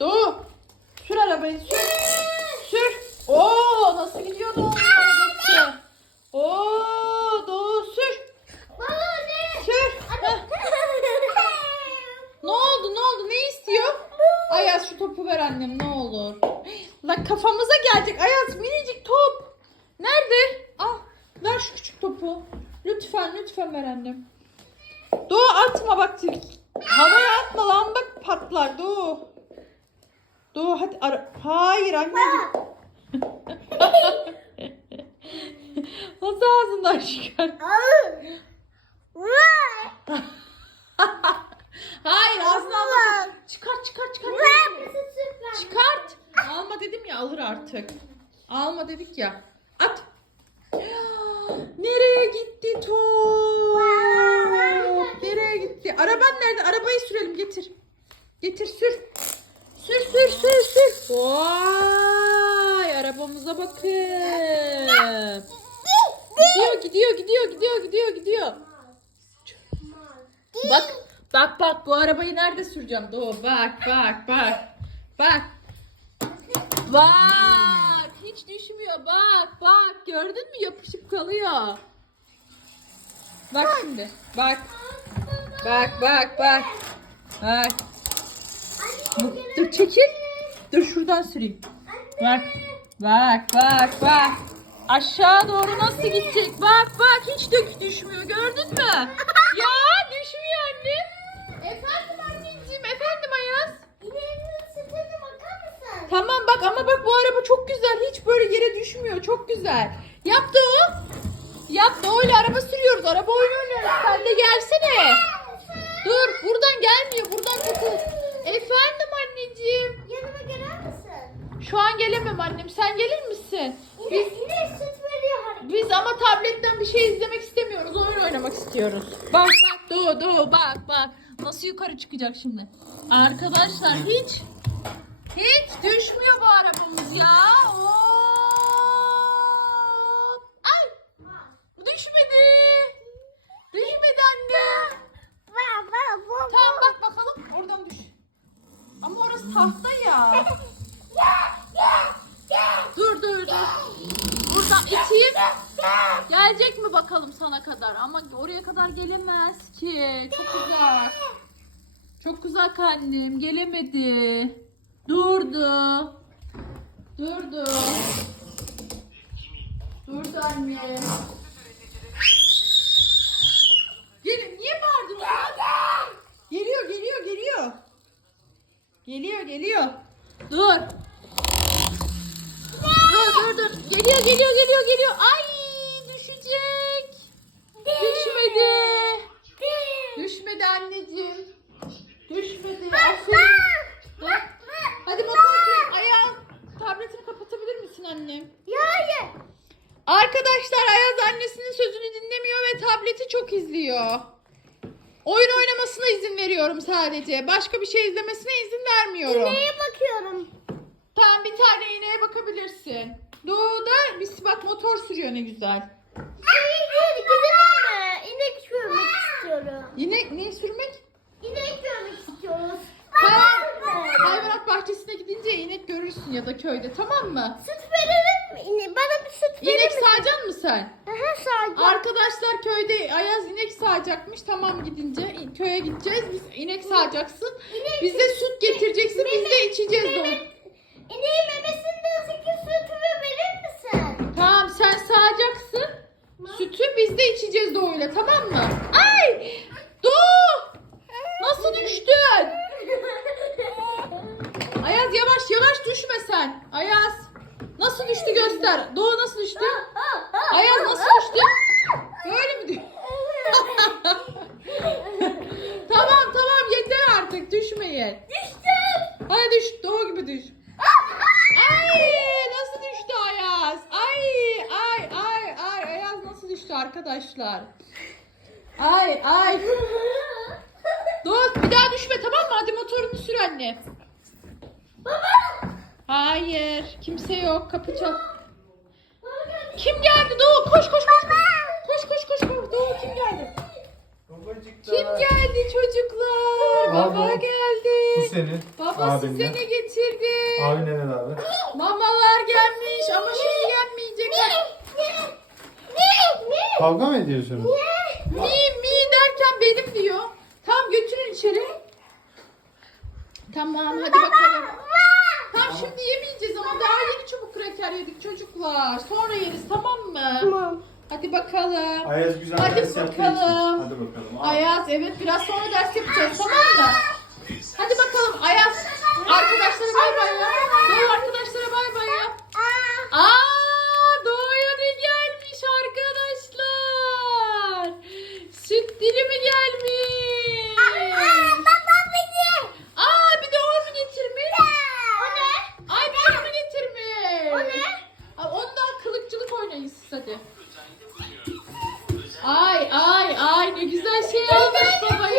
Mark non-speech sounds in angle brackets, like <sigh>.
Doğu. Sür arabayı sür. Sür. Oo nasıl gidiyor Doğu'nun arabası? Oo Doğu sür. Baba ne? Sür. Heh. Ne oldu ne oldu ne istiyor? Ayaz şu topu ver annem ne olur. La kafamıza gelecek Ayaz minicik top. Nerede? Al ver şu küçük topu. Lütfen lütfen ver annem. Doğu atma bak. Havaya atma lan bak patlar Doğu. Doğu hadi ara. Hayır anneciğim. <laughs> Nasıl ağzından çıkar? <laughs> Hayır ağzına alma. Çıkart çıkart çıkart. Çıkart. Alma dedim ya alır artık. Alma dedik ya. At. Nereye gitti top? Nereye gitti? Araban nerede? Arabayı sürelim getir. Getir sür. Sür sür sür sür. Vay arabamıza bakın. Gidiyor gidiyor gidiyor gidiyor gidiyor gidiyor. Bak bak bak bu arabayı nerede süreceğim? Doğu bak bak bak. Bak. Bak hiç düşmüyor bak bak gördün mü yapışıp kalıyor. Bak şimdi bak. Bak bak bak. Bak. Bu- Dur çekil. Dur şuradan süreyim. Bak. Bak bak bak. Aşağı doğru nasıl gidecek? Bak bak hiç dök düşmüyor gördün mü? <laughs> Ya düşmüyor anne. Efendim anneciğim efendim Ayaz. Tamam bak ama bak bu araba çok güzel. Hiç böyle yere düşmüyor. Çok güzel. Yaptı o. Yaptı öyle araba sürüyoruz. Araba oyunu oynuyoruz. Sen de gelsene. Dur buradan gelmiyor. Buradan takıl. Efendim anneciğim. Yanıma gelir misin? Şu an gelemem annem. Sen gelir misin? Yine, yine süt veriyor hareket. Biz ama tabletten bir şey izlemek istemiyoruz. Oyun oynamak istiyoruz. Bak bak doğu doğu bak bak. Nasıl yukarı çıkacak şimdi? Arkadaşlar hiç hiç düşmüyor bu arabamız ya. Hop. Ay düşmedi. Düşmedi anne. Tamam bak bakalım oradan düş. Ama orası tahta ya. Dur dur dur. Buradan iteyim. Gelecek mi bakalım sana kadar? Ama oraya kadar gelemez ki. Çok uzak. Çok uzak annem. Gelemedi. Durdu. Durdu. Durdu anne. Gelin. Niye bağırdın? Geliyor, geliyor, geliyor. Geliyor, geliyor. Dur. Dur, dur, dur. Geliyor, geliyor, geliyor, geliyor. Ay. Düşmedi. Düşmedi anneciğim. Düşmedi. Dur. Hadi sür. Ayağım. Tabletini kapatabilir misin annem? Arkadaşlar Ayaz annesinin sözünü dinlemiyor ve tableti çok izliyor. Oyun oynamasına izin veriyorum sadece. Başka bir şey izlemesine izin vermiyorum. Neye bakıyorum? Tamam bir tane iğneye bakabilirsin. Doğu'da bir bak motor sürüyor ne güzel. Hayır, gidelim mi? İnek görmek istiyorum. Yine ne sürmek? İnek görmek istiyoruz. Hayvanat bahçesine gidince inek görürsün ya da köyde tamam mı? Süt verelim mi? Bana bir süt verir İnek misin? sağacaksın mı sen? Aha sağ Arkadaşlar köyde Ayaz inek sağacakmış. Tamam gidince köye gideceğiz. Biz inek sağacaksın. İnek- Bize süt getireceksin. Biz de içeceğiz de onu. İneğin memesinden sekiz sütü verir misin? Tamam sen sağacaksın. Sütü biz de içeceğiz Doğu'yla tamam mı? Ay! Doğu! Nasıl düştün? Ayaz yavaş yavaş düşme sen. Ayaz. Nasıl düştü göster. Doğu nasıl düştü? Ayaz nasıl düştü? Böyle mi düştü? <laughs> tamam tamam yeter artık düşmeyin. Düştüm. Hadi düş Doğu gibi düş. Ay nasıl düştü Ayaz? Ay ay ay ay Ayaz nasıl düştü arkadaşlar? Ay ay. Doğu bir daha düşme tamam mı? Hadi motorunu sür anne. Hayır kimse yok kapı çal. Kim geldi Doğu? Koş koş koş. Koş koş koş koş. Doğu kim geldi? Babacıklar. Kim geldi çocuklar? Baba bu. geldi. Bu senin. Baba ne getirdi? Abi neden abi? Mamalar gelmiş ama şimdi yenmeyecekler. Kavga mı ediyorsunuz? Mi mi derken benim diyor. Tamam götürün içeri. Tamam hadi bakalım. Tamam şimdi daha kraker yedik çocuklar. Sonra yeriz tamam mı? Tamam. Hadi bakalım. Ayaz güzel Hadi ders bakalım. işte. Hadi bakalım. al. Ayaz evet biraz sonra ders yapacağız tamam mı? Sus hadi. Ay ay ay ne güzel şey almış babaya.